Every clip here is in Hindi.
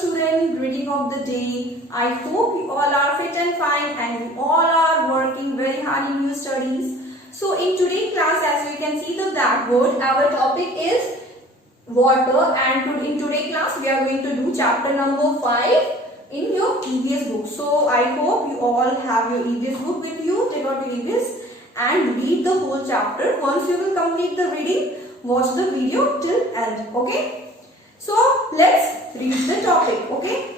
student, greeting of the day. I hope you all are fit and fine and you all are working very hard in your studies. So in today's class, as you can see the blackboard, our topic is water, and in today's class we are going to do chapter number 5 in your EVS book. So I hope you all have your EVS book with you. Take out your EVS and read the whole chapter. Once you will complete the reading, watch the video till end. Okay. So let's read the topic. Okay.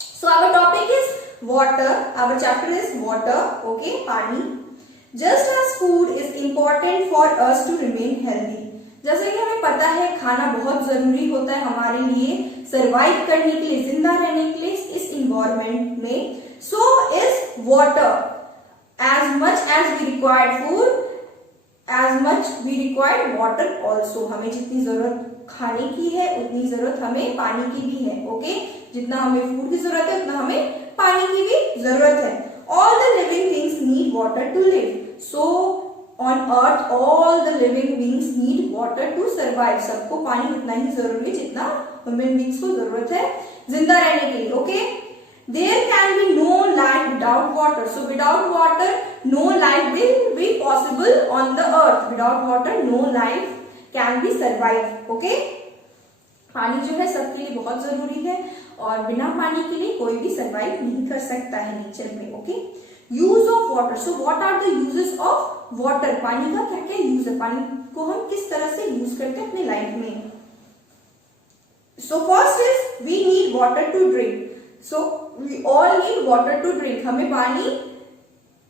So our topic is water. Our chapter is water. Okay, पानी. Just as food is important for us to remain healthy. जैसे कि हमें पता है खाना बहुत जरूरी होता है हमारे लिए सरवाइव करने के लिए, जिंदा रहने के लिए इस इन्वायरमेंट में. So is water. As much as we require food, as much we require water also. हमें जितनी जरूरत खाने की है उतनी जरूरत हमें पानी की भी है. ओके, जितना हमें फूड की जरूरत है उतना हमें पानी की भी जरूरत है. All the living things need water to live. So on earth all the living beings need water to survive. सबको पानी उतना ही जरूरी है जितना ह्यूमन बींग्स को जरूरत है जिंदा रहने के लिए. Okay, there can be no life without water. So without water no life will be possible on the earth. Without water no life can be survive. Okay, पानी जो है सबके लिए बहुत जरूरी है और बिना पानी के लिए कोई भी सरवाइव नहीं कर सकता है नेचर में. Okay, use of water. So what are the uses of water. पानी का क्या क्या यूज है, पानी को हम किस तरह से यूज करते हैं अपने लाइफ में. So first is we need water to drink. So we all need water to drink. हमें पानी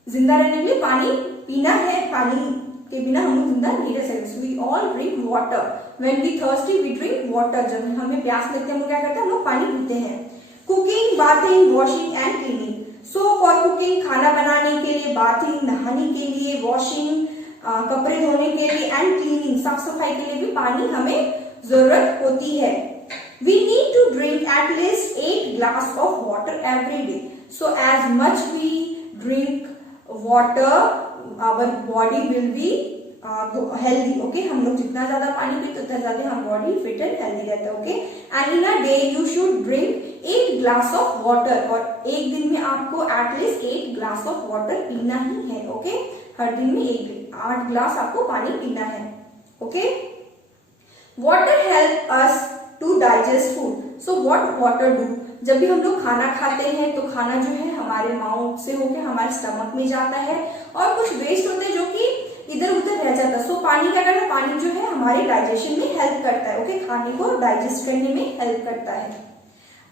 जिंदा रहने के लिए पानी पीना है. पानी के बिना हम जिंदा नहीं रह सकते. So we all drink water. When we thirsty we drink water. जब हमें प्यास लगती है हम लोग क्या करते हैं, हम लोग पानी पीते हैं. Cooking, bathing, washing and cleaning. So for cooking खाना बनाने के लिए, बाथिंग नहाने के लिए, वॉशिंग कपड़े धोने के लिए एंड क्लीनिंग साफ सफाई के लिए भी पानी हमें जरूरत होती है. We need to drink at least 8 glass of water every day. So as much we drink water, our body will be healthy. Okay, हम लोग जितना ज्यादा पानी पीते उतना ज्यादा हम बॉडी फिट एंड हेल्दी रहता है. Okay, and in a day you should drink 8 glass of water. और एक दिन में आपको एटलीस्ट 8 ग्लास ऑफ वाटर पीना ही है. ओके, हर दिन में 8 ग्लास आपको पानी पीना है. Okay, water help us to digest food. So what water do. जब भी हम लोग खाना खाते हैं तो खाना जो है हमारे माउथ से होकर हमारे स्टमक में जाता है और कुछ वेस्ट होते हैं जो कि इधर उधर रह जाता है. सो पानी क्या करता है, पानी जो है हमारे डाइजेशन में हेल्प करता है. ओके, खाने को डाइजेस्ट करने में हेल्प करता है.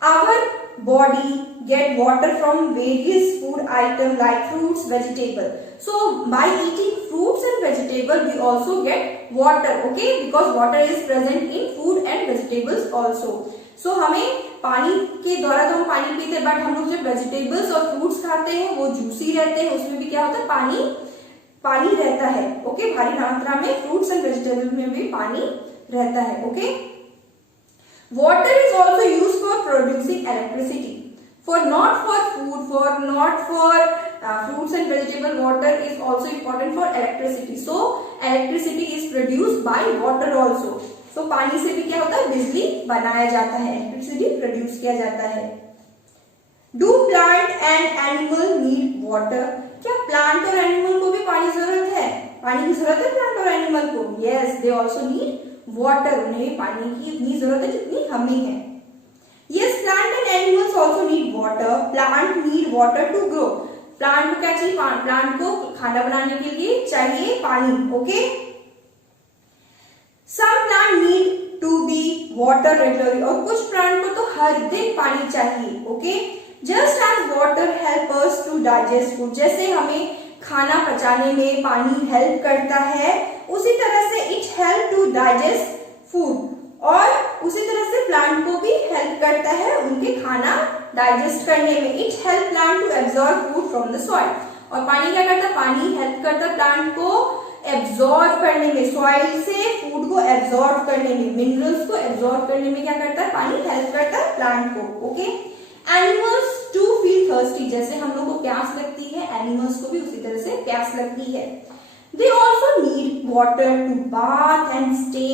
Our body get water from various food item like fruits, vegetable. So by eating fruits and vegetable we also get water. Okay, because water is present in food and vegetables also. So हमें पानी के द्वारा तो हम पानी पीते हैं, बट हम लोग जब वेजिटेबल्स और फ्रूट्स खाते हैं वो जूसी रहते हैं, उसमें भी क्या होता है, पानी रहता है. ओके, भारी मात्रा में फ्रूट्स एंड वेजिटेबल्स में भी पानी रहता है. Okay, water is also use for producing electricity. For not for food, for not for fruits and vegetable, water is also important for electricity. So electricity is produced by water also. So पानी से भी क्या होता है, बिजली बनाया जाता है, इलेक्ट्रिसिटी प्रोड्यूस किया जाता है. Do plant and animal need water? क्या प्लांट और एनिमल को भी पानी जरूरत है, पानी की जरूरत है प्लांट और एनिमल को. Yes, they also need water. उन्हें भी पानी की इतनी जरूरत है जितनी हमें है. Yes, plant and animals also need water. Plant need water to grow. Plant को क्या चाहिए, प्लांट को खाना बनाने के लिए चाहिए पानी. Okay, some plant need to be water regularly. और कुछ प्लांट को तो हर दिन पानी चाहिए. Okay, just as water help us to digest food. जैसे हमें खाना पचाने में पानी हेल्प करता है, उसी तरह से it help to digest food. और उसी तरह से प्लांट को भी हेल्प करता है उनके खाना डाइजेस्ट करने में. It help plant to absorb food from the soil. और पानी क्या करता है, पानी हेल्प करता है प्लांट को एब्जॉर्ब करने में, सॉइल से फूड को एब्जॉर्ब करने में, मिनरल्स को एब्जॉर्ब करने में क्या करता है, पानी हेल्प करता है प्लांट को. Okay, animals to feel thirsty. जैसे हम लोग को प्यास लगती है, एनिमल्स को भी उसी तरह से प्यास लगती है. They also need water to bath and stay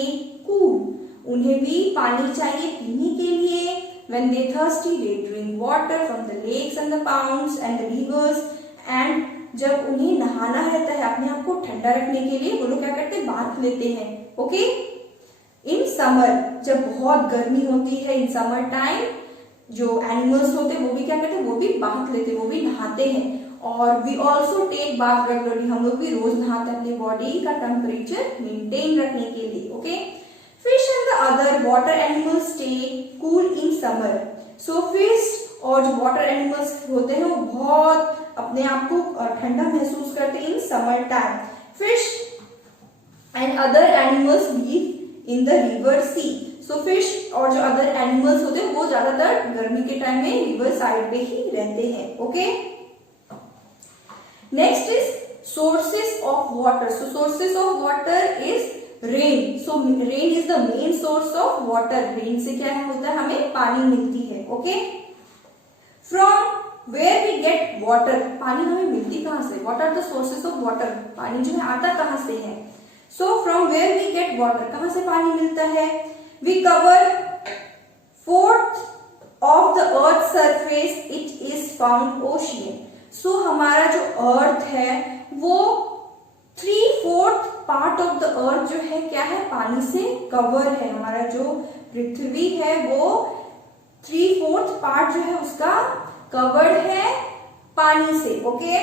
cool. उन्हें भी पानी चाहिए पीने के लिए, when they thirsty they drink water from the lakes and the ponds and the rivers and जब उन्हें नहाना रहता है अपने आप को ठंडा रखने के लिए वो लोग क्या करते हैं बाथ लेते हैं। ओके, इन समर जब बहुत गर्मी होती है इन समर टाइम जो एनिमल्स होते हैं वो भी क्या करते हैं वो भी बाथ लेते हैं वो भी नहाते हैं। और we also take bath regularly, हम लोग भी रोज नहाते हैं अपनी बॉडी का टेम्परेचर मेंटेन रखने के लिए। Okay, fish and the other water animals stay cool in summer. So fish और जो वाटर एनिमल्स होते हैं वो बहुत अपने आप को ठंडा महसूस करते हैं in summer time. Fish and other animals live in the river sea. So fish और जो अदर एनिमल्स होते हैं वो ज्यादातर गर्मी के टाइम में रिवर साइड पे ही रहते हैं। Okay, next is sources of water. So sources of water is rain. So rain is the main source of water. Rain से क्या होता है हमें पानी मिलती है। Okay, from where we get water, पानी हमें मिलती कहां से, what are the sources of water, पानी जो है आता कहां से है। So from where we get water, कहां से पानी मिलता है। We cover 4th of the earth surface, it is found ocean. So हमारा जो अर्थ है वो 3/4 पार्ट ऑफ द अर्थ जो है क्या है पानी से कवर है। हमारा जो पृथ्वी है वो 3/4 पार्ट जो है उसका कवर्ड है पानी से। Okay,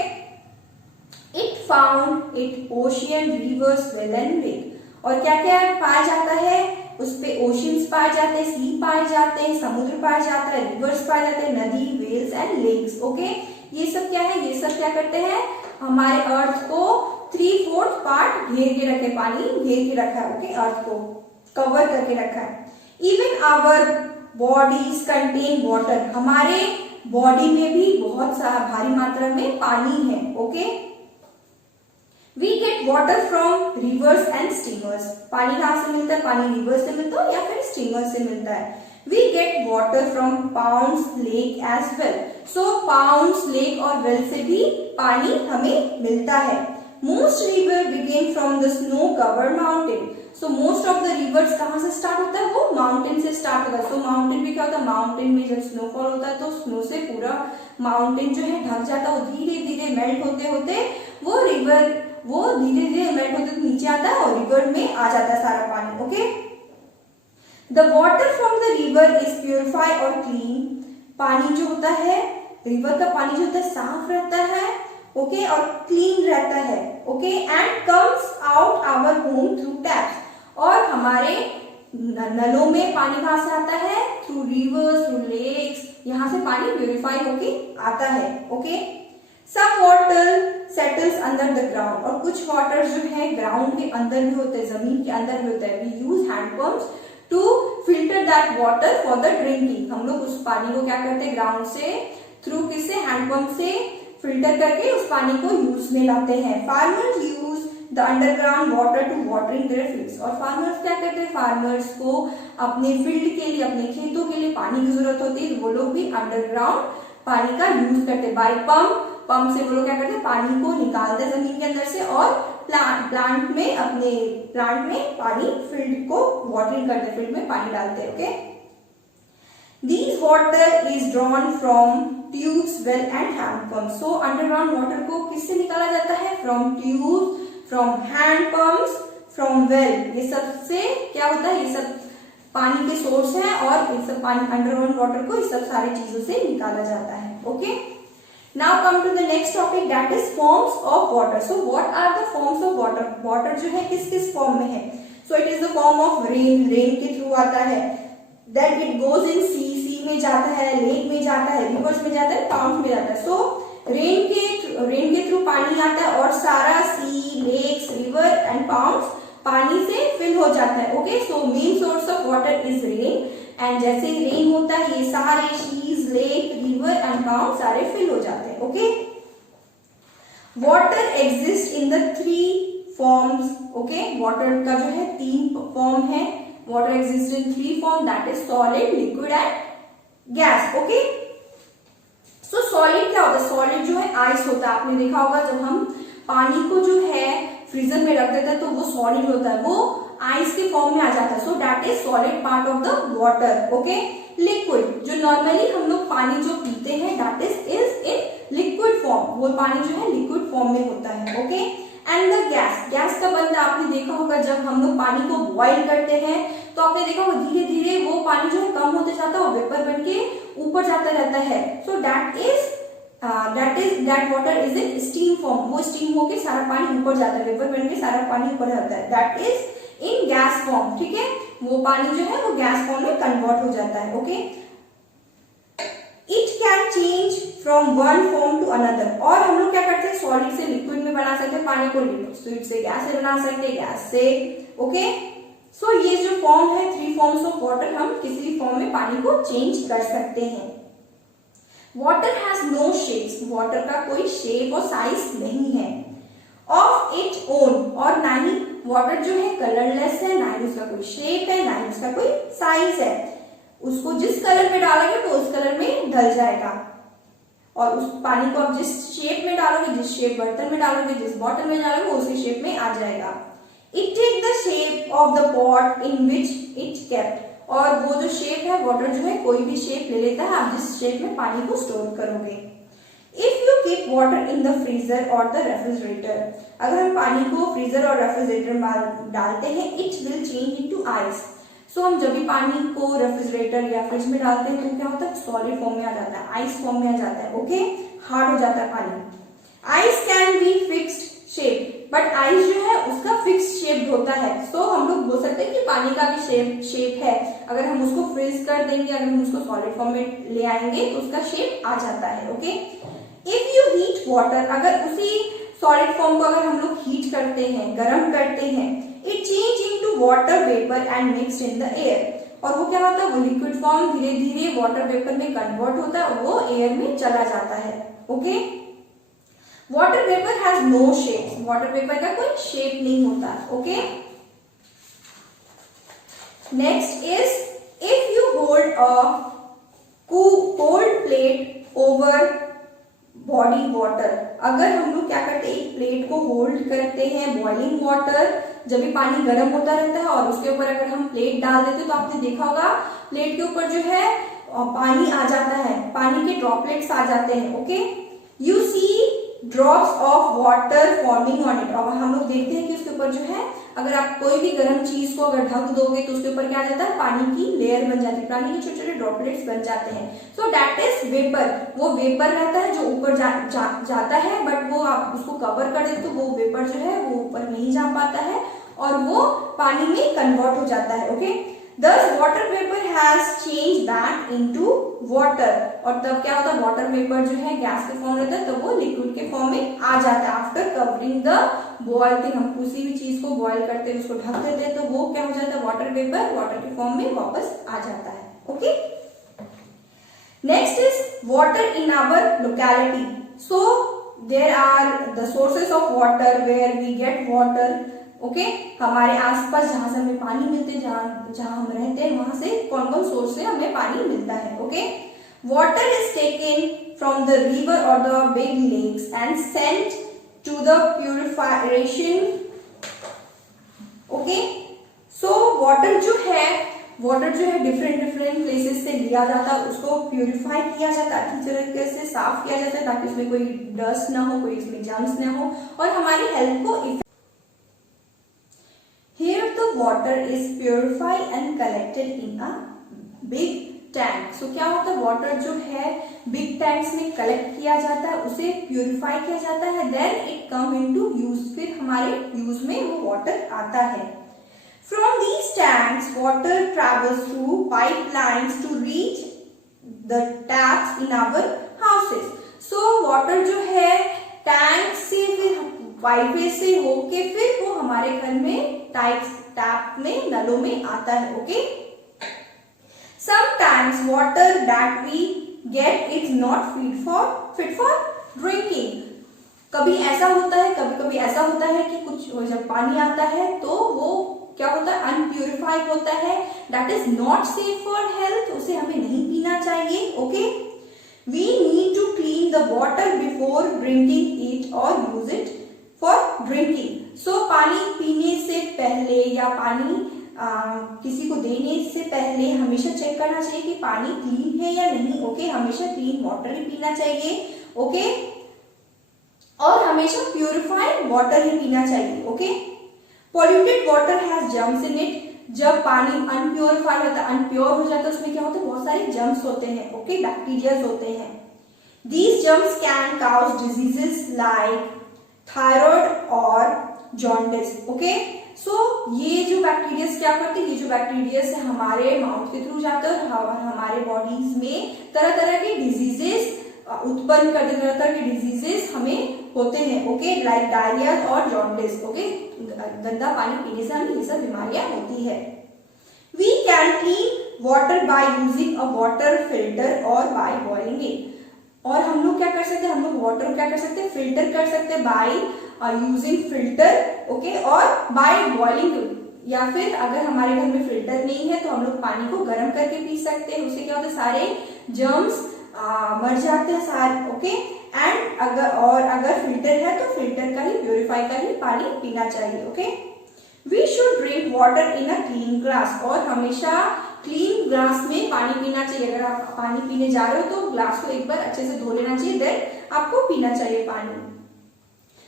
it found it ocean reverse well and lake. और क्या क्या पाया जाता है उस पे, ओशियंस पाए जाते हैं, सी पाए जाते हैं, समुद्र पाया जाता है, रिवर्स पाए जाते हैं, नदी, वेल्स एंड लेक्स। ओके, ये सब क्या है, ये सब क्या करते हैं हमारे अर्थ को 3/4 पार्ट घेर के रखे, पानी घेर के रखा है। ओके, अर्थ को कवर करके रखा है। Even our bodies contain water, हमारे बॉडी में भी बहुत सारा भारी मात्रा में पानी है। Okay, we get water from rivers and streamers. पानी कहां से मिलता है, पानी रिवर्स से मिलता है या फिर स्ट्रीमर से मिलता है। We get water from ponds lake as well. So ponds lake और वेल से भी पानी हमें मिलता है। Most river begin from the snow covered mountain. So most of the rivers कहां से स्टार्ट होता है, वो माउंटेन से स्टार्ट होता है। सो माउंटेन में क्या होता है, माउंटेन में जब स्नोफॉल होता है तो स्नो से पूरा माउंटेन जो है ढक जाता है, वो धीरे धीरे मेल्ट होते होते वो रिवर वो धीरे धीरे मेल्ट होते नीचे आता है और रिवर में आ जाता है सारा पानी। Okay, the water from the river is purify और क्लीन। पानी जो होता है रिवर का पानी जो होता है साफ रहता है। ओके, और क्लीन रहता है। Okay, and comes out our home through taps. और हमारे नलों में पानी कहां से आता है, थ्रू रिवर्स, थ्रू लेक्स, यहाँ से पानी प्योरिफाई होके आता है। Okay, some water settles under the ground. और कुछ वाटर जो है ग्राउंड के अंदर भी होते हैं, जमीन के अंदर भी होता है। We use handpumps to filter that water for the drinking. हम लोग उस पानी को क्या करते हैं ग्राउंड से थ्रू किससे, हैंडपंप से फिल्टर करके उस पानी को यूज में लाते हैं। Farmers use the underground water to watering their fields. और फार्मर्स क्या करते हैं, फार्मर्स को अपने फील्ड के लिए, अपने खेतों के लिए पानी की जरूरत होती है, वो लोग भी अंडरग्राउंड पानी का यूज करते हैं। बाय पंप से वो लोग क्या करते हैं पानी को निकालते हैं जमीन के अंदर से और प्लांट में, अपने प्लांट में पानी, फील्ड को वाटरिंग करते हैं, फील्ड में पानी डालते हैं। Okay, this water is drawn from tubes, well and handpumps. So underground water को किससे निकाला जाता है, from tubes, from handpumps, from well. ये सब से क्या होता है, ये सब पानी के सोर्स है और ये सब पानी अंडरग्राउंड वाटर को इस सब सारी चीजों से निकाला जाता है। Okay, now come to the next topic, that is forms of water. So what are the forms of water? Water जो है किस किस फॉर्म में है, so it is the form of rain, rain के थ्रू आता है, then it goes in sea, sea में जाता है, lake में जाता है, rivers में जाता है, ponds में जाता है। so rain के थ्रू पानी आता है और सारा sea, lakes, river and ponds पानी से फिल हो जाता है। Okay, so main source of water is rain, and जैसे ही रेन होता है ये सारे शीज, लेक, रिवर एंड पाउंड सारे फिल हो जाते हैं। Okay, water exist in the 3 forms. Okay, water का जो है 3 फॉर्म है। Water exist in 3 form, that is solid, liquid and gas. Okay, so solid क्या होता है, सॉलिड जो है आइस होता है। आपने देखा होगा जब हम पानी को जो है फ्रीजर में रख देते हैं तो वो सॉलिड होता है, वो आइस के फॉर्म में आ जाता है, so that is solid part of the water. Okay, liquid जो नॉर्मली हम लोग पानी जो पीते हैं that is in liquid form, वो पानी जो है लिक्विड फॉर्म में होता है। Okay, and the gas, gas का बनता आपने देखा होगा जब हम लोग पानी को बॉईल करते हैं तो आपने देखा होगा धीरे धीरे वो पानी जो है कम होते जाता है और वेपर बन के ऊपर जाता रहता है। So that water is in steam form, वो स्टीम होके सारा पानी ऊपर जाता है, वेपर बन के सारा पानी ऊपर जाता है, that is in gas form. ठीक है, वो पानी जो है वो गैस फॉर्म में कन्वर्ट हो जाता है। Okay, it can change from one form to another, और हम लोग क्या करते हैं सॉलिड से लिक्विड में बना सकते हैं पानी को, लिक्विड से गैस से बना सकते हैं, गैस से। ओके, सो ये जो फॉर्म है 3 फॉर्म्स ऑफ वाटर, हम किसी भी फॉर्म में पानी को चेंज कर सकते हैं। Water has no shapes, water का कोई शेप और साइज नहीं है। ऑफ इट ओन, और ना ही वाटर जो है कलरलेस है, ना ही उसका कोई शेप है, ना ही उसका कोई साइज है। उसको जिस कलर में डालोगे तो उस कलर में ढल जाएगा, और उस पानी को आप जिस शेप में डालोगे, जिस शेप बर्तन में डालोगे, जिस बॉटल में डालोगे उसी शेप में आ जाएगा। It take the shape of the pot in which it kept, और वो जो शेप है वाटर जो है कोई भी शेप ले लेता है आप जिस शेप में पानी को स्टोर करोगे। If you keep water in the freezer और द रेफ्रिजरेटर, अगर हम पानी को फ्रीजर और रेफ्रिजरेटर में डालते हैं it will change into ice. So हम जब भी पानी को रेफ्रिजरेटर या फ्रिज में डालते हैं तो क्या होता है सॉलिड फॉर्म में आ जाता है, आइस फॉर्म में आ जाता है। ओके, हार्ड हो जाता है पानी। Ice can be fixed shape, but ice जो है उसका फिक्स शेप होता है। सो हम लोग बोल सकते हैं कि पानी का भी शेप है, अगर हम उसको फ्रीज कर देंगे, अगर हम उसको सॉलिड फॉर्म में ले आएंगे तो उसका शेप आ जाता है। Okay, if you heat water, अगर उसी सॉलिड फॉर्म को अगर हम लोग हीट करते हैं, गर्म करते हैं, it change into water vapour and mixed in the air, और वो क्या होता है वो लिक्विड फॉर्म धीरे धीरे वाटर वेपर में कन्वर्ट होता है और वो एयर में चला जाता है। Okay, water vapour has no shape, water vapour का कोई शेप नहीं होता। Okay, next is if you hold a cold plate over body water, अगर हम लोग क्या करते हैं एक प्लेट को होल्ड करते हैं बॉइलिंग वाटर, जब भी पानी गर्म होता रहता है और उसके ऊपर अगर हम प्लेट डाल देते हैं तो आपने देखा होगा प्लेट के ऊपर जो है पानी आ जाता है, पानी के ड्रॉपलेट्स आ जाते हैं। Okay, you see drops of water forming on it, और हम लोग देखते हैं कि उसके ऊपर जो है अगर आप कोई भी गर्म चीज को अगर ढक दोगे तो उसके ऊपर क्या आ जाता है पानी की लेयर बन जाती है, पानी के छोटे छोटे ड्रॉपलेट्स बन जाते हैं। सो दैट इज वेपर, वो वेपर रहता है जो ऊपर जाता है, बट वो आप उसको कवर कर देते तो वो वेपर जो है वो ऊपर नहीं जा पाता है और वो पानी में कन्वर्ट हो जाता है। Okay, Thus water vapor has changed that into water, और तब क्या होता है वाटर वेपर जो है गैस के फॉर्म रहता है तब वो लिक्विड के फॉर्म में आ जाता है। After covering the boil thing, हम किसी भी चीज को बॉइल करते हैं उसको ढक देते हैं तो वो क्या हो जाता है वाटर वेपर वाटर के फॉर्म में वापस आ जाता है। Okay, next is water in our locality. So there are the sources of water where we get water. Okay, हमारे आसपास जहां से हमें पानी मिलते हैं, जहां हम रहते हैं वहां से कौन कौन सोर्स से हमें पानी मिलता है। Okay, water is taken from the river और the big lakes and sent to the purification. Okay, so water जो है डिफरेंट प्लेसेस से लिया जाता है, उसको प्यूरिफाई किया जाता है, अच्छी तरीके से साफ किया जाता है ताकि उसमें कोई डस्ट ना हो, कोई इसमें जर्म्स ना हो और हमारी हेल्थ को। Here the water is purified and collected in a big tank. So क्या होता है वाटर जो है बिग टैंक्स में कलेक्ट किया जाता है, उसे प्यूरिफाई किया जाता है, then it come into use, फिर हमारे यूज में वो वाटर आता है। From these tanks, water travels through pipelines to reach the taps in our houses. So water जो है टैंक से फिर पाइप से होके फिर वो हमारे घर में टैप में नलों में आता है। Okay, sometimes water that we get is not fit for drinking. कभी ऐसा होता है, कभी ऐसा होता है कि कुछ जब पानी आता है तो वो क्या होता है अनप्यूरिफाइड होता है, that is not safe for health, उसे हमें नहीं पीना चाहिए। Okay, we need to clean the water before drinking it और use it for drinking. So पानी पीने से पहले या पानी किसी को देने से पहले हमेशा चेक करना चाहिए कि पानी क्लीन है या नहीं। ओके, हमेशा क्लीन वाटर ही पीना चाहिए। ओके, और हमेशा प्यूरिफाइड वाटर ही पीना चाहिए। Okay, polluted water has germs in it. जब पानी अनप्योरिफाइड होता है, अनप्योर हो जाता है, उसमें क्या होता है, बहुत सारे जर्म्स होते हैं। ओके, बैक्टीरियाज होते हैं। These germs can cause diseases like thyroid और jaundice. Okay, so ये जो बैक्टीरियाज क्या करते हैं, ये जो बैक्टीरियाज हमारे माउथ के थ्रू जाते हैं और हमारे बॉडीज में तरह तरह के डिजीजेस उत्पन्न करते, तरह तरह के डिजीजेस हमें होते हैं। ओके, लाइक डायरिया और जॉन्डिस। ओके, गंदा पानी पीने से हमें ये सब बीमारियां होती है। We can clean water by using a water filter or by boiling it. और हम लोग क्या कर सकते हैं, हम लोग वाटर क्या कर सकते हैं, फिल्टर कर सकते हैं बाय यूजिंग फिल्टर। ओके, और बाय बॉइलिंग, या फिर अगर हमारे घर में फिल्टर नहीं है तो हम लोग पानी को गर्म करके पी सकते हैं। उससे क्या होता है, सारे जर्म्स मर जाते हैं सारे। ओके, एंड अगर फिल्टर है तो फिल्टर का ही, प्योरीफाई का ही पानी पीना चाहिए। Okay, we should drink water in a clean glass. और हमेशा क्लीन ग्लास में पानी पीना चाहिए। अगर आप पानी पीने जा रहे हो तो ग्लास को एक बार अच्छे से धो लेना चाहिए, देन आपको पीना चाहिए पानी।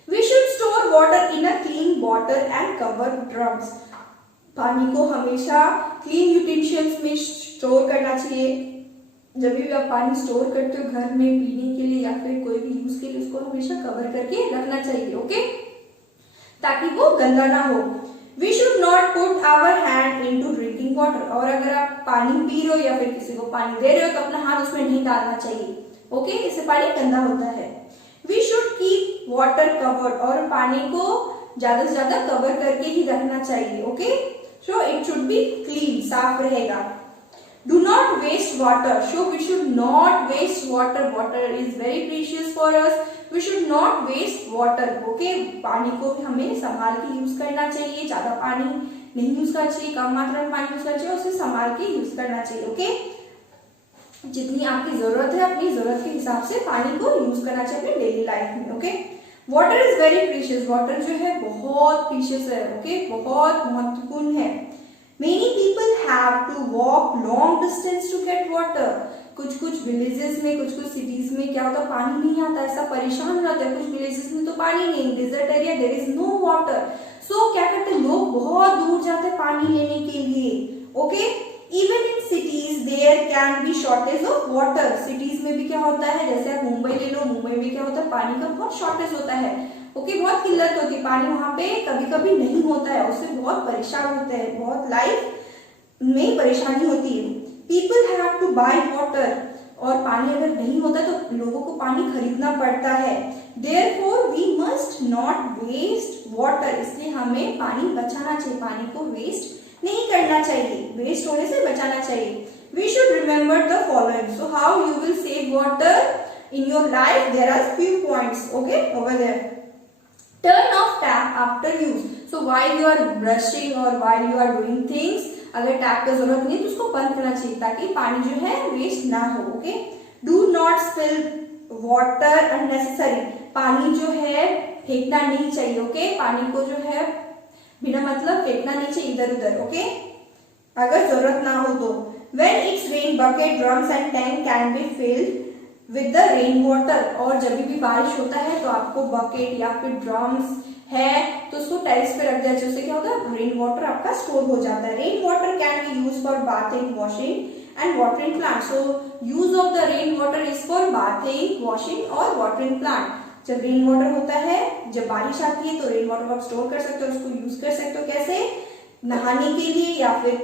We should store water in a clean bottle and cover drums. पानी को हमेशा क्लीन यूटेंसिल्स में स्टोर करना चाहिए। जब भी आप पानी स्टोर करते हो घर में पीने के लिए या फिर कोई भी यूज के लिए, उसको हमेशा कवर करके रखना चाहिए। ओके, ताकि वो गंदा ना हो। We should not put our hand into drinking water. और अगर आप पानी पी रहे हो या फिर किसी को पानी दे रहे हो तो अपना हाथ उसमें नहीं डालना चाहिए। ओके, इससे पानी गंदा होता है। We should keep water covered. और पानी को ज्यादा से ज्यादा कवर करके ही रखना चाहिए। Okay, so it should be clean, साफ रहेगा। Do not waste water. So we should not waste water. Water is very precious for us. We should not waste water. Okay, पानी को भी हमें संभाल के यूज करना चाहिए। ज्यादा पानी नहीं यूज करना चाहिए, कम मात्रा में पानी यूज करना चाहिए, उसे संभाल के यूज करना चाहिए। ओके, जितनी आपकी जरूरत है अपनी जरूरत के हिसाब से पानी को यूज करना चाहिए अपनी डेली लाइफ में। Okay, water is very precious. Water जो है बहुत प्रीशियस है। ओके, बहुत महत्वपूर्ण है। Many people have to walk long distance to get water. कुछ विलेजेस में, कुछ सिटीज में क्या होता है, पानी नहीं आता, ऐसा परेशान हो जाता है। कुछ विलेजेस में तो पानी नहीं, desert area, there is no water. So क्या करते हैं लोग, बहुत दूर जाते हैं पानी लेने के लिए। Okay, even in cities there can be shortage of water. Cities में भी क्या होता है, जैसे आप मुंबई ले लो, मुंबई में क्या होता है, पानी का बहुत शॉर्टेज होता है। ओके, बहुत किल्लत होती है, पानी वहां पे कभी कभी नहीं होता है, उससे बहुत परेशान होते हैं, बहुत लाइफ में परेशानी होती है। People have to buy water. और पानी अगर नहीं होता तो लोगों को पानी खरीदना पड़ता है। Therefore we must not waste water. इसलिए हमें पानी बचाना चाहिए, पानी को वेस्ट नहीं करना चाहिए, वेस्ट होने से बचाना चाहिए। We should remember the following. So how you will save water in your life, there are few points, okay, over there. Turn off tap after use. So while you are brushing or while you are doing things, अगर टैप का जरूरत नहीं तो उसको बंद करना चाहिए ताकि पानी जो है वेस्ट ना हो। Okay, do not spill water unnecessary. पानी जो है फेंकना नहीं चाहिए। ओके, पानी को जो है बिना मतलब फेंकना नहीं चाहिए इधर उधर। ओके, अगर जरूरत ना हो तो। When it's rain, bucket, drums and tank can be filled with the rain water. और जब भी बारिश होता है तो आपको बकेट या फिर ड्रम्स है तो उसको टेरेस पे रख दिया जाए, उससे क्या होता है रेन वाटर आपका स्टोर हो जाता है। Rain water can be use for bathing, washing and watering plant. So use of the rain water is for bathing, washing और वाटरिंग प्लांट। जब रेन वाटर होता है, जब बारिश आती है तो रेन वाटर आप स्टोर कर सकते हो, उसको यूज कर सकते हो। कैसे? नहाने के लिए या फिर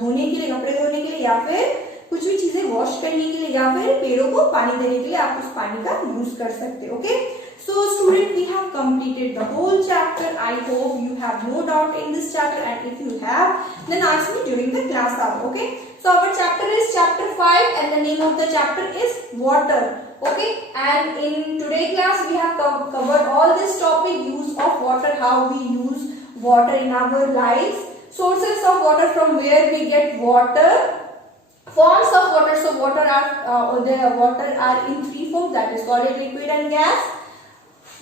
धोने के लिए, कपड़े धोने के लिए या फिर कुछ भी चीजें वॉश करने के लिए या फिर पेड़ों को पानी देने के लिए आप उस पानी का यूज कर सकते हो। Okay, so student, we have completed the whole chapter. I hope you have no doubt in this chapter, and if you have, then ask me during the class hour. Okay, so our chapter is chapter 5 and the name of the chapter is water. Okay, and in today's class we have covered all this topic, use of water, how we use water in our lives, sources of water, from where we get water, forms of water. So water are in three forms, that is solid, liquid and gas.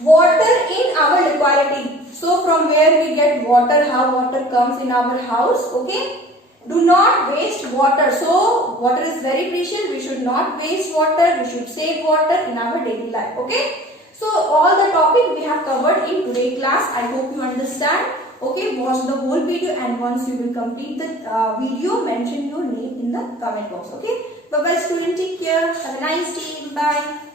water in our locality. So from where we get water, how water comes in our house. Okay. Do not waste water. So water is very precious. We should not waste water. We should save water in our daily life. Okay. So all the topic we have covered in today's class. I hope you understand. Okay. Watch the whole video, and once you will complete the video, mention your name in the comment box. Okay. Bye bye student. Take care. Have a nice day. Bye.